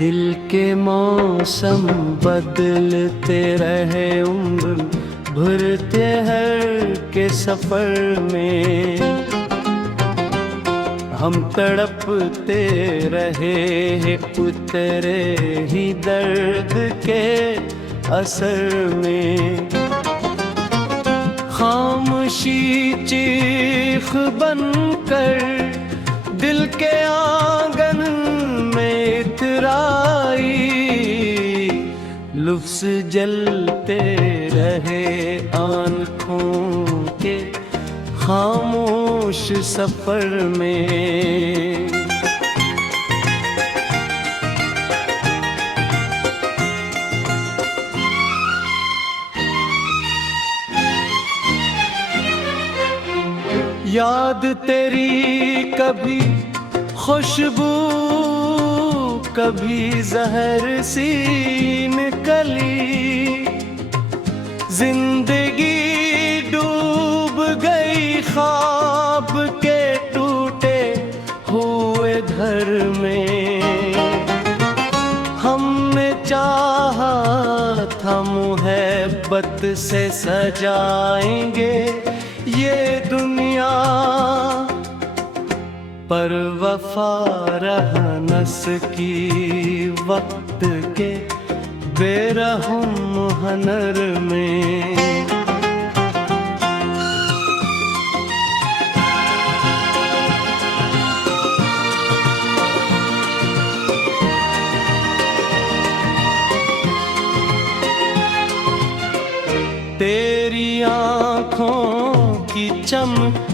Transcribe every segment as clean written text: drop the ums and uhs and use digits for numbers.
दिल के मौसम बदलते रहे, उम्र भरते हर के सफर में हम तड़पते रहे हैं उतरे ही दर्द के असर में। खामोशी चीख बनकर दिल के आंगन में इतराई, लफ्ज़ जलते रहे आँखों के खामोश सफर में। याद तेरी कभी खुशबू कभी जहर सी निकली, जिंदगी डूब गई ख्वाब के टूटे हुए घर में। हमने चाहा था मुहब्बत से सजाएंगे ये दुनिया, पर वफा रहा नस की वक्त के बेरहम हनर में। तेरी आँखों की चमक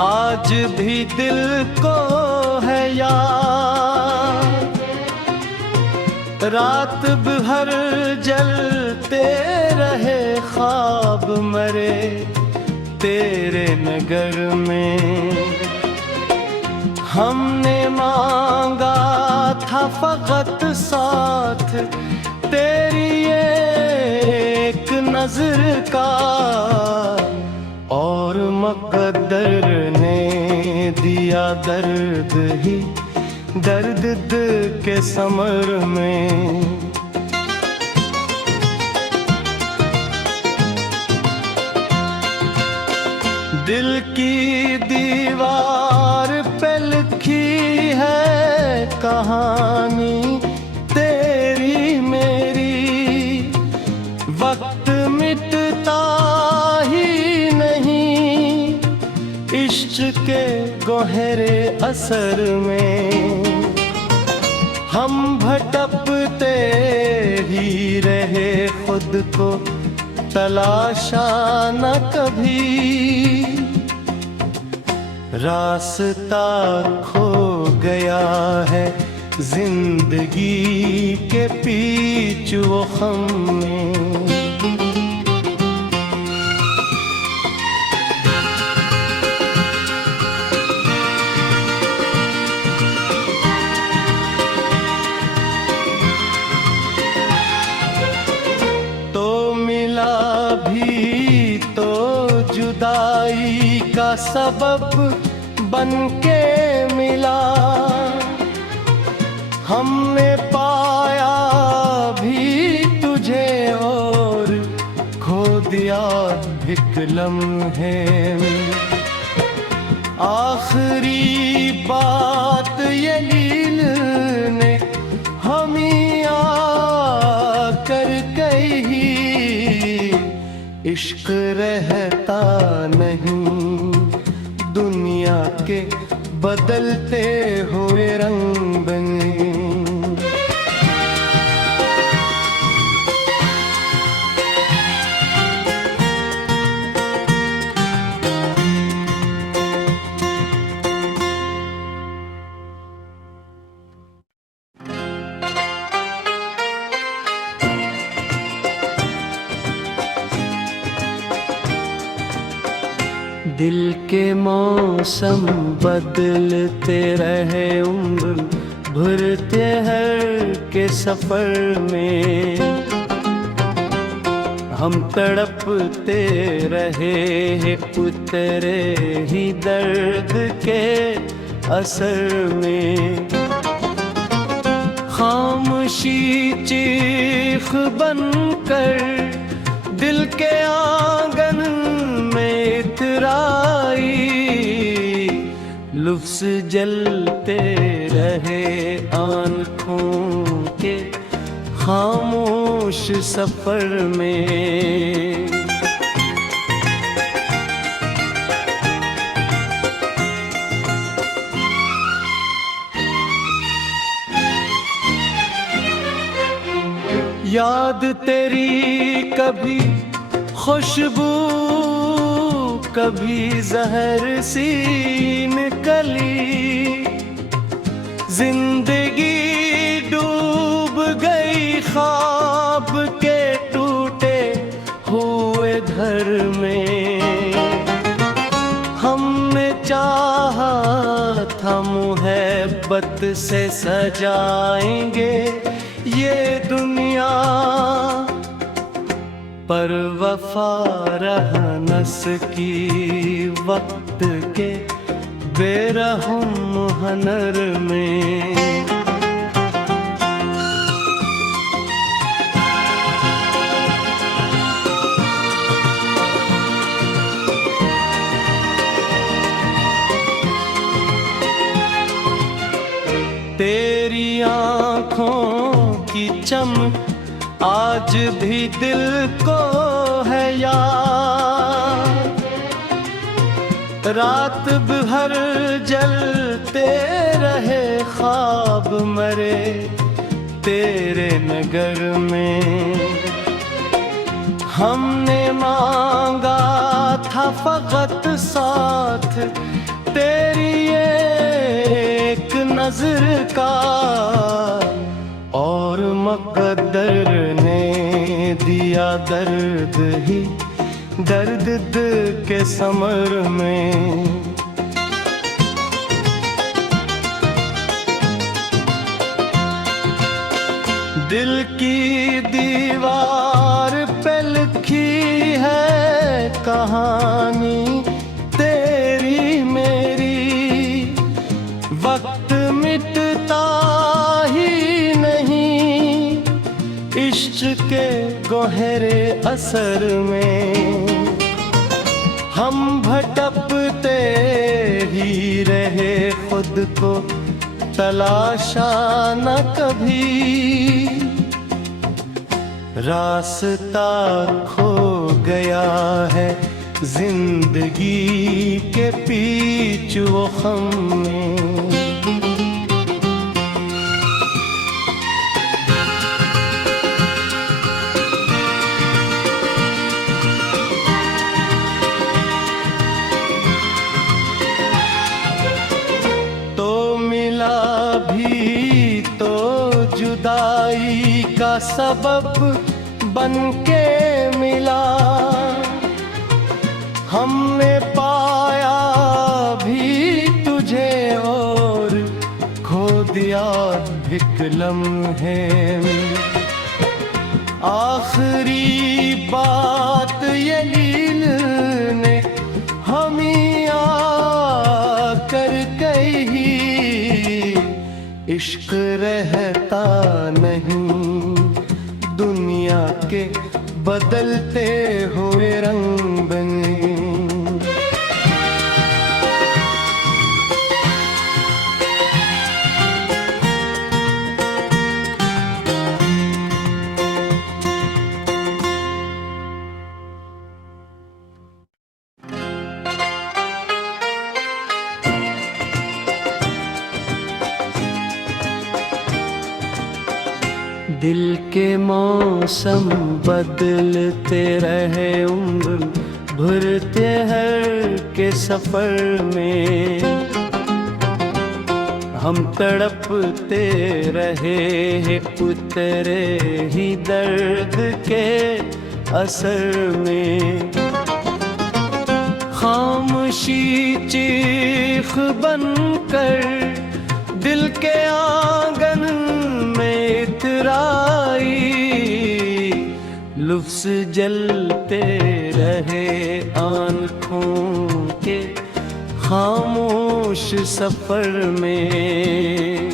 आज भी दिल को है याद, रात भर जलते रहे ख्वाब मरे तेरे नगर में। हमने मांगा था फकत साथ तेरी एक नजर का, और मुक़द्दर ने दिया दर्द ही दर्द के समर में। दिल की दीवार पे लिखी है कहानी तेरी मेरी, वक्त मिटता ही नहीं इश्क के गहरे असर में। हम भटकते ही रहे खुद को तलाशा न कभी, रास्ता खो गया है जिंदगी के बीच वो ख़म में। जुदाई का सबब बन के मिला, हमने पाया भी तुझे और खो दिया एक लम्हे में। आखिरी बात ये लील ने हमें आकर कही, इश्क रहता नहीं दुनिया के बदलते हुए रंग में। दिल के मौसम बदलते रहे, उम्र भरते हर के सफर में हम तड़पते रहे हैं उतरे ही दर्द के असर में। खामोशी चीख बनकर दिल के आंगन में इतराई, लफ्ज़ जलते रहे आँखों के खामोश सफर में। याद तेरी कभी खुशबू कभी जहर सी निकली, जिंदगी डूब गई ख्वाब के टूटे हुए घर में। हमने चाहा था मुहब्बत से सजाएंगे ये दुनिया, पर वफा रहा नस की वक्त के बेरहम हनर में। तेरी आँखों की चमक आज भी दिल को है याद, रात भर जलते रहे ख्वाब मरे तेरे नगर में। हमने मांगा था फकत साथ तेरी एक नजर का, और मुक़द्दर ने दिया दर्द ही दर्द के समर में। दिल की दीवार पे लिखी है कहानी तेरी मेरी, वक्त मिटता ही नहीं इश्क के गहरे असर में। हम भटकते ही रहे खुद को तलाशा न कभी, रास्ता खो गया है जिंदगी के बीच वो ख़म में। जुदाई का सबब बनके मिला, हमने पाया भी तुझे और खो दिया एक लम्हे में। आखिरी बात ये लील ने हमें आकर कही, इश्क रहता नहीं दुनिया के बदलते हुए रंग बने। दिल के मौसम बदलते रहे उम्र भरते हर के सफर में। हम तड़पते रहे उतरे ही दर्द के असर में। खामोशी चीख बनकर दिल के आंगन में इतराई, लफ्ज़ जलते रहे आँखों के खामोश सफर में।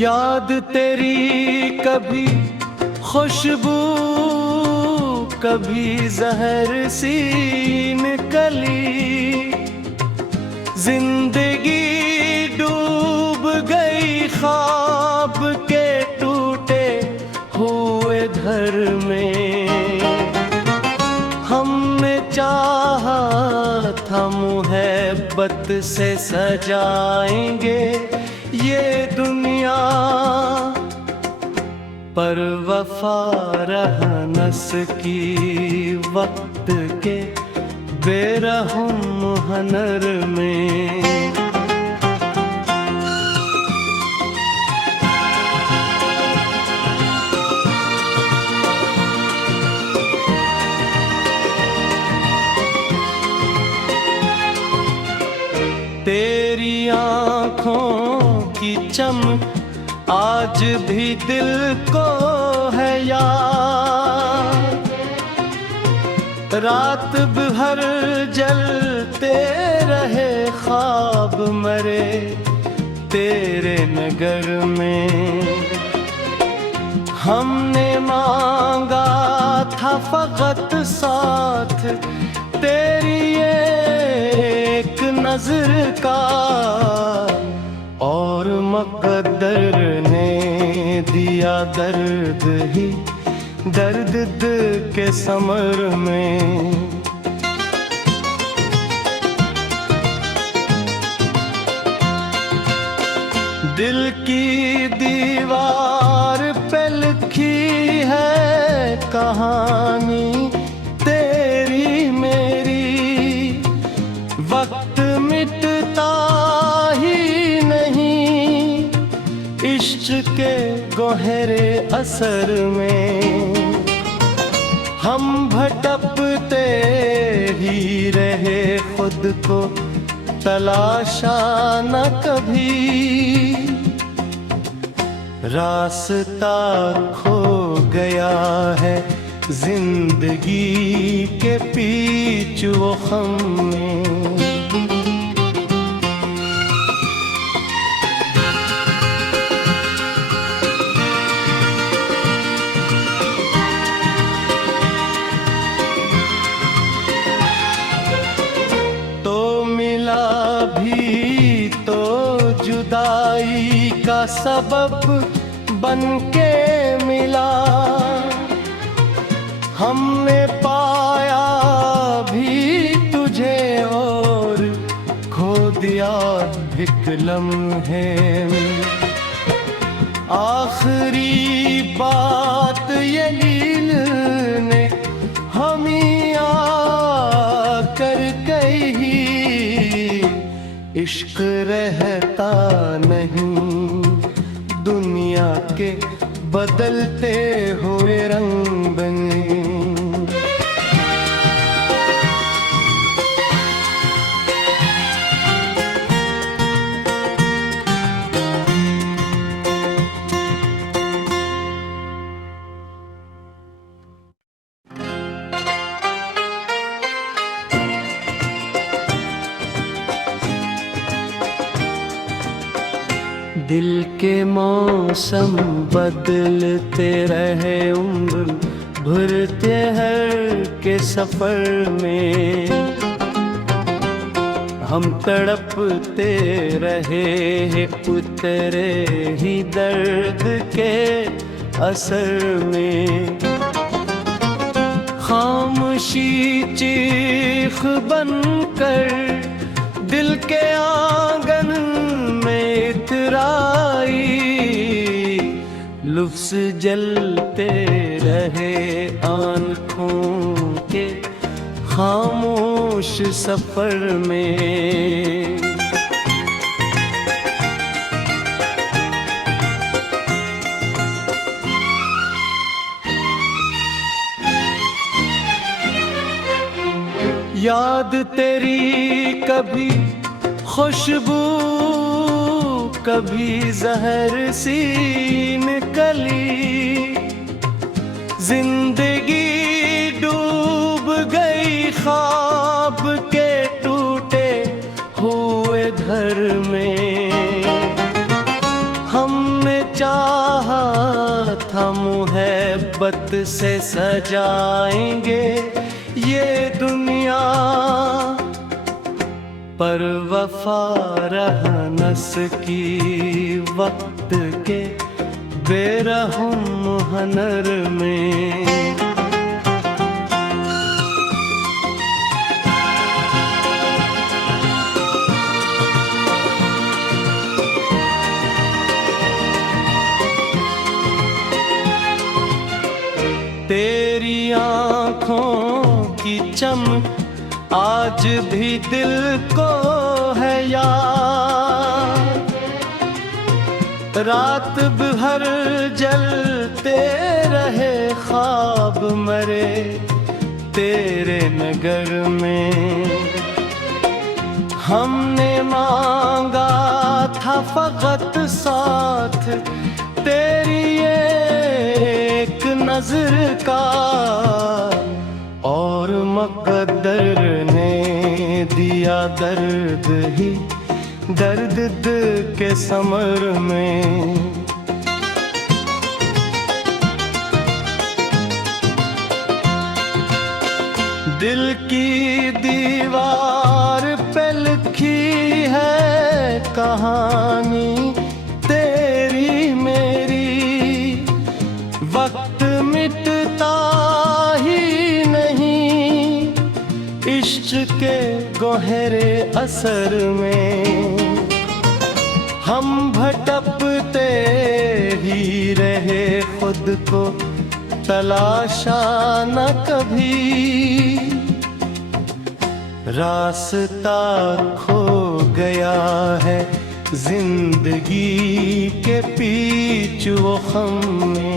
याद तेरी कभी खुशबू, कभी जहर सी निकली। जिंदगी डूब गई ख्वाब के टूटे हुए घर में। हमने चाहा था मुहब्बत से सजाएंगे ये दुनिया, पर वफा रहा नस की वक्त के बेरहम हनर में। तेरी आँखों की चमक आज भी दिल को है याद। रात भर जलते रहे ख्वाब मरे तेरे नगर में। हमने मांगा था फकत साथ तेरी एक नजर का, और मुक़द्दर ने दिया दर्द ही दर्द के समर में। दिल की दीवार पे लिखी है कहानी तेरी मेरी। वक्त मिटता ही नहीं इश्क के गहरे असर में। हम भटकते ही रहे खुद को तलाशा न कभी। रास्ता खो गया है जिंदगी के बीच वो ख़म में। जुदाई का सबब बनके मिला। हमने पाया भी तुझे और खो दिया एक लम्हे में। आखिरी बात ये लील ने हमें आकर कही, इश्क रहता नहीं दुनिया के बदलते हुए रंग में। दिल के मौसम बदलते रहे उम्र भरते हर के सफर में। हम तड़पते रहे उतरे ही दर्द के असर में। खामोशी चीख बनकर दिल के आंगन में इतराई। लुफ्स जलते रहे आँखों के खामोश सफर में। याद तेरी कभी खुशबू, कभी जहर सी निकली। जिंदगी डूब गई ख्वाब के टूटे हुए घर में। हमने था मुहब्बत से सजाएंगे ये दुनिया, पर वफा रहा नस की वक्त के बेरहम हनर में। तेरी आँखों की चमक आज भी दिल को है याद, रात भर जलते रहे ख्वाब मरे तेरे नगर में। हमने मांगा था फकत साथ तेरी एक नजर का, और मुक़द्दर ने दिया दर्द ही दर्द के समर में। दिल की दीवार पे लिखी है कहानी तेरी मेरी, वक्त मिटता ही नहीं इश्क के गहरे असर में। हम भटकते ही रहे खुद को तलाशा न कभी, रास्ता खो गया है जिंदगी के बीच वो ख़म में।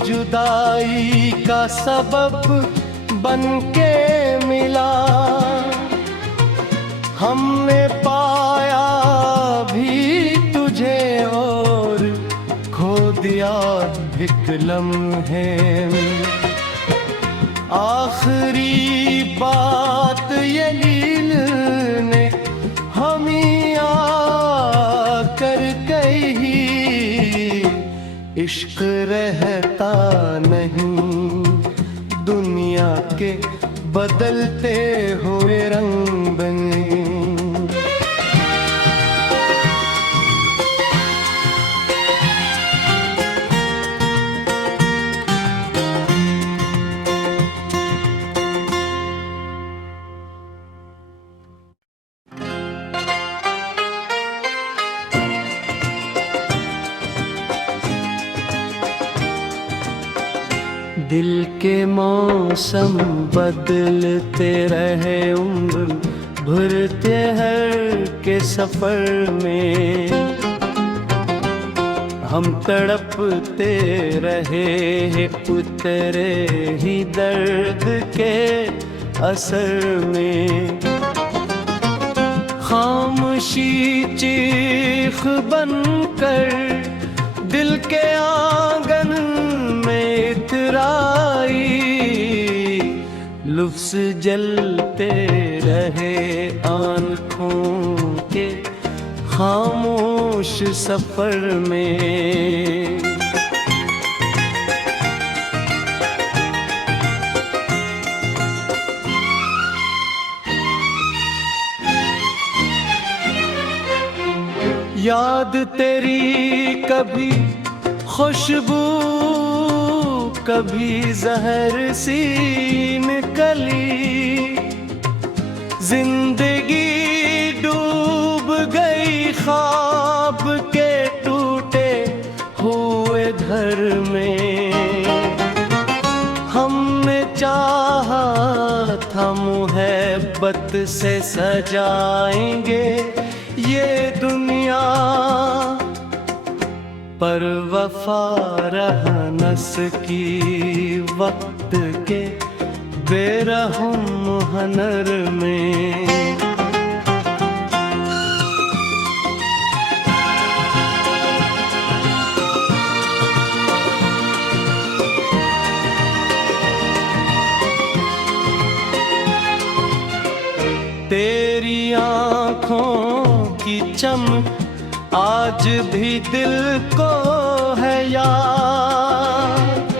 जुदाई का सबब बन के मिला, हमने पाया भी तुझे और खो दिया एक लम्हे में। आखिरी बात ये लील ने हमें आकर कही, इश्क रहता नहीं दुनिया के बदलते हुए रंग बने। दिल के मौसम बदलते रहे उम्र भरते हर के सफर में, हम तड़पते रहे उतरे ही दर्द के असर में। खामोशी चीख बनकर दिल के आंगन में इतराई, लफ्ज़ जलते रहे आँखों के खामोश सफर में। याद तेरी कभी खुशबू कभी जहर सी निकली, जिंदगी डूब गई ख्वाब के टूटे हुए घर में। हमने चाहा था मुहब्बत से सजाएंगे ये दुनिया, पर वफा रहा नस की वक्त के बेरहम हनर में। तेरी आँखों की चमक आज भी दिल को है याद।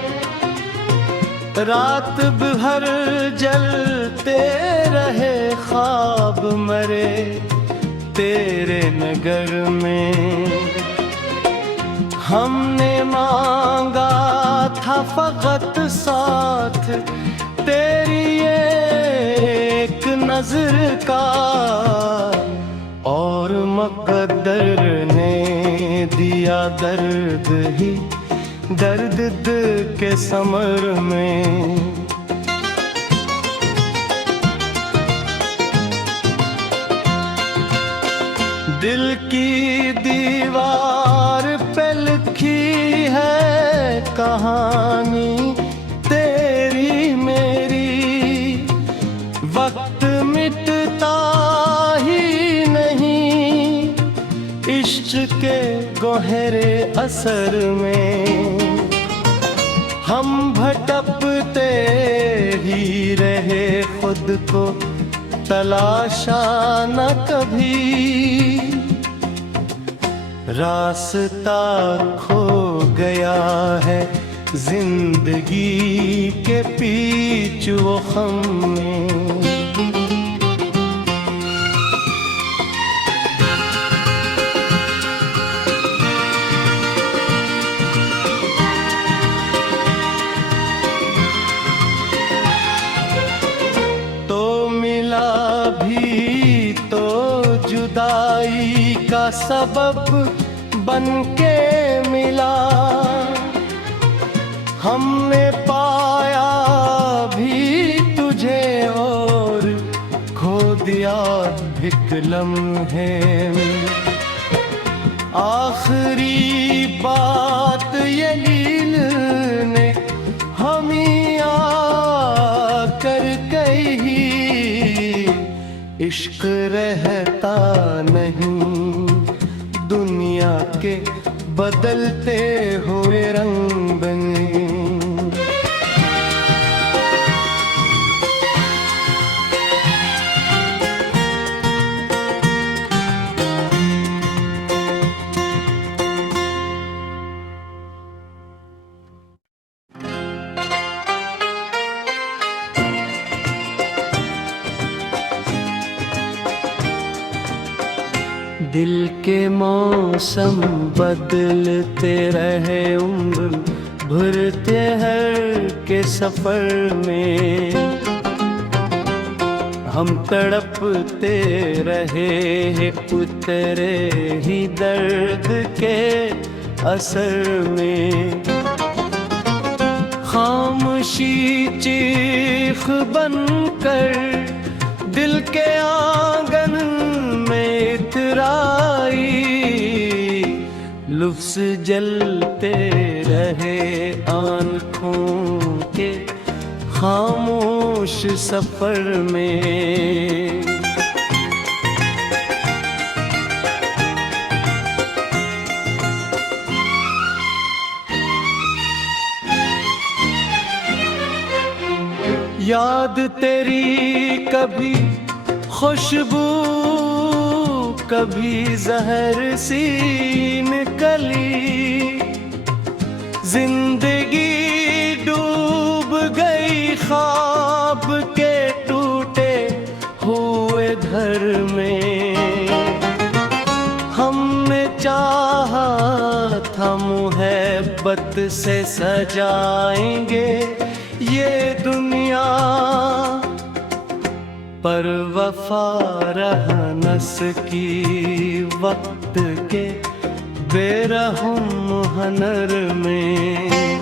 रात भर जलते रहे ख्वाब मरे तेरे नगर में। हमने मांगा था फकत साथ तेरी एक नजर का, और मुक़द्दर ने दिया दर्द ही दर्द के समर में। दिल की दीवार पे लिखी है कहानी तेरी मेरी, वक्त मिटता ही नहीं इश्क के गहरे असर में। हम भटकते ही रहे खुद को तलाशा न कभी, रास्ता खो गया है जिंदगी के बीच वो ख़म में। जुदाई का सबब बनके मिला, हमने पाया भी तुझे और खो दिया एक लम्हे में। आखिरी बात ये नील ने हमें आकर कही, इश्क रहता नहीं दुनिया के बदलते हुए रंग बने। दिल के मौसम बदलते रहे उम्र भरते हर के सफर में। हम तड़पते रहे उतरे ही दर्द के असर में। खामोशी चीख बनकर दिल के आंगन में इतराई, लफ्ज़ जलते रहे आँखों के खामोश सफर में। याद तेरी कभी खुशबू कभी जहर सी निकली, जिंदगी डूब गई ख्वाब के टूटे हुए घर में। हमने चाहा था मुहब्बत से सजाएंगे ये दुनिया, पर वफा रहा न सकी वक्त के बेरहम हुनर में।